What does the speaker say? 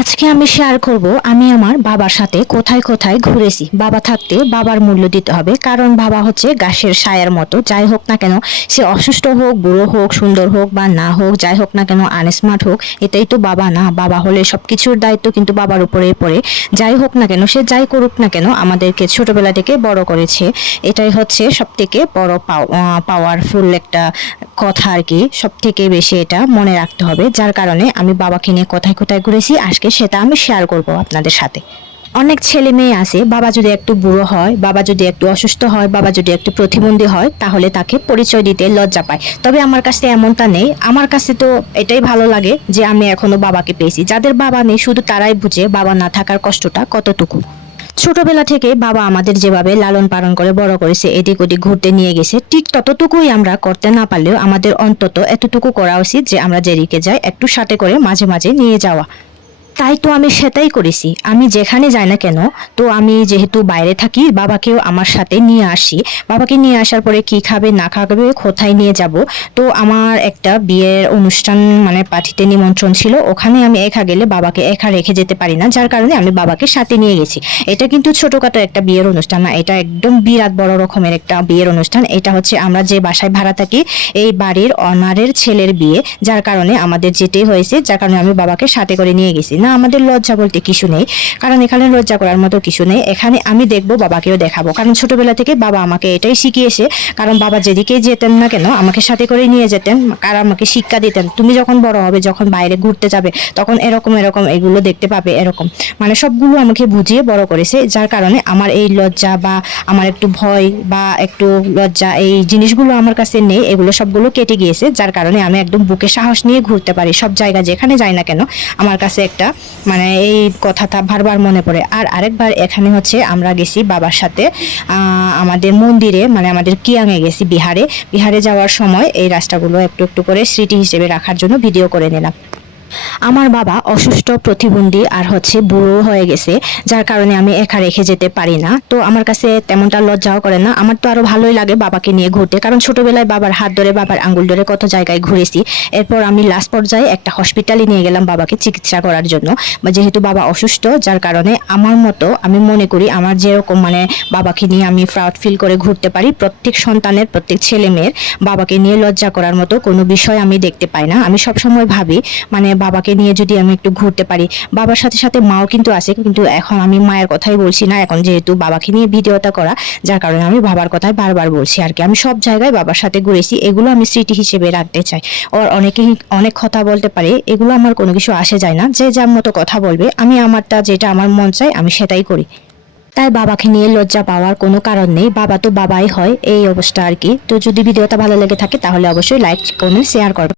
আজকে আমি শেয়ার করব আমি আমার বাবার সাথে কোথায় কোথায় ঘুরেছি। বাবা থাকতে বাবার মূল্য দিতে হবে, কারণ বাবা হচ্ছে গাছের ছায়ার মতো। যাই হোক না কেন, সে অসুস্থ হোক, বুড়ো হোক, সুন্দর হোক বা না হোক, যাই হোক না কেন, আনস্মার্ট হোক, এটাই তো বাবা না। বাবা হলে সবকিছুর দায়িত্ব কিন্তু বাবার উপরে পড়ে। যাই হোক না কেন, সে যাই করুক না কেন, আমাদেরকে ছোটবেলা থেকে বড় করেছে। এটাই হচ্ছে সব থেকে বড় পাওয়ারফুল একটা কথা আর কি। সব থেকে বেশি এটা মনে রাখতে হবে, যার কারণে আমি বাবাকে নিয়ে কোথায় কোথায় ঘুরেছি আজকে সেটা আমি শেয়ার করব আপনাদের সাথে। অনেক ছেলে মেয়ে আছে, বাবা যদি একটু বুড়ো হয়, বাবা যদি একটু অসুস্থ হয়, বাবা যদি একটু প্রতিবন্ধী হয়, তাহলে তাকে পরিচয় দিতে লজ্জা পায়। তবে আমার কাছে এমনটা নেই। আমার কাছে তো এটাই ভালো লাগে যে আমি এখনো বাবাকে পেয়েছি। যাদের বাবা নেই শুধু তারাই বুঝে বাবা না থাকার কষ্টটা কতটুকু। ছোটবেলা থেকে বাবা আমাদের যেভাবে লালন পালন করে বড় করেছে, এদিক ওদিক ঘুরতে নিয়ে গেছে, ঠিক ততটুকুই আমরা করতে না পারলেও আমাদের অন্তত এতটুকু করা উচিত যে আমরা যেদিকে যাই একটু সাথে করে মাঝে মাঝে নিয়ে যাওয়া। তাই তো আমি সেটাই করেছি। আমি যেখানে যাই না কেন, তো আমি যেহেতু বাইরে থাকি, বাবাকেও আমার সাথে নিয়ে আসি। বাবাকে নিয়ে আসার পরে কি খাবে না খাবে, কোথায় নিয়ে যাব। তো আমার একটা বিয়ের অনুষ্ঠান মানে পার্টিতে নিমন্ত্রণ ছিল, ওখানে আমি একা গেলে বাবাকে একা রেখে যেতে পারি না, যার কারণে আমি বাবাকে সাথে নিয়ে গেছি। এটা কিন্তু ছোটখাটো একটা বিয়ের অনুষ্ঠান না, এটা একদম বিরাট বড় রকমের একটা বিয়ের অনুষ্ঠান। এটা হচ্ছে আমরা যে বাসায় ভাড়া থাকি এই বাড়ির অনারের ছেলের বিয়ে, যার কারণে আমাদের যেতে হয়েছে, যার কারণে আমি বাবাকে সাথে করে নিয়ে গেছি। না, আমাদের লজ্জা বলতে কিছু নেই, কারণ এখানে লজ্জা করার মতো কিছু নেই। এখানে আমি দেখবো, বাবাকেও দেখাবো, কারণ ছোটবেলা থেকে বাবা আমাকে এটাই শিখিয়েছে। কারণ বাবা যেদিকেই যেতেন না কেন আমাকে সাথে করে নিয়ে যেতেন, আর আমাকে শিক্ষা দিতেন, তুমি যখন বড় হবে, যখন বাইরে ঘুরতে যাবে, তখন এরকম এরকম এগুলো দেখতে পাবে, এরকম মানে সবগুলো আমাকে বুঝিয়ে বড় করেছে। যার কারণে আমার এই লজ্জা বা আমার একটু ভয় বা একটু লজ্জা এই জিনিসগুলো আমার কাছে নেই, এগুলো সবগুলো কেটে গিয়েছে। যার কারণে আমি একদম বুকে সাহস নিয়ে ঘুরতে পারি সব জায়গা, যেখানে যাই না কেন আমার কাছে একটা মানে এই কথাটা বারবার মনে পড়ে। আর আরেকবার এখানে হচ্ছে আমরা গেছি বাবার সাথে আমাদের মন্দিরে, মানে আমাদের কিয়াংয়ে গেছি, বিহারে। বিহারে যাওয়ার সময় এই রাস্তাগুলো একটু একটু করে স্মৃতি হিসেবে রাখার জন্য ভিডিও করে নিলাম। আমার বাবা অসুস্থ, প্রতিবন্ধী আর হচ্ছে বুড়ো হয়ে গেছে, যার কারণে আমি একা রেখে যেতে পারি না। তো আমার কাছে তেমনটা লজ্জাও করে না, আমার তো আরো ভালোই লাগে বাবাকে নিয়ে ঘুরতে, কারণ ছোটবেলায় বাবার হাত ধরে, বাবার আঙ্গুল ধরে কত জায়গায় ঘুরেছি। এরপর আমি লাস্ট পর্যায়ে একটা হসপিটালে নিয়ে গেলাম বাবাকে চিকিৎসা করার জন্য। যেহেতু বাবা অসুস্থ, যার কারণে আমার মতো আমি মনে করি আমার যেরকম মানে বাবাকে নিয়ে আমি প্রাউড ফিল করে ঘুরতে পারি, প্রত্যেক সন্তানের, প্রত্যেক ছেলে মেয়ের বাবাকে নিয়ে লজ্জা করার মতো কোনো বিষয় আমি দেখতে পাই না। আমি সবসময় ভাবি মানে বাবাকে নিয়ে যদি আমি একটু ঘুরতে পারি। বাবার সাথে সাথে মাও কিন্তু আছে, কিন্তু এখন আমি মায়ের কথাই বলছি না, এখন যেহেতু বাবাকে নিয়ে ভিডিওটা করা, যার কারণে আমি বাবার কথাই বারবার বলছি আর কি। আমি সব জায়গায় বাবার সাথে ঘুরেছি, এগুলো আমি স্মৃতি হিসেবে রাখতে চাই। আর অনেকেই অনেক কথা বলতে পারে, এগুলো আমার কোনো কিছু আসে যায় না, যে যার মতো কথা বলবে। আমি আমারটা যেটা আমার মন চায় আমি সেটাই করি। তাই বাবাকে নিয়ে লজ্জা পাওয়ার কোনো কারণ নেই, বাবা তো বাবাই হয়, এই অবস্থা আর কি। তো যদি ভিডিওটা ভালো লেগে থাকে তাহলে অবশ্যই লাইক, কমেন্ট, শেয়ার করবে।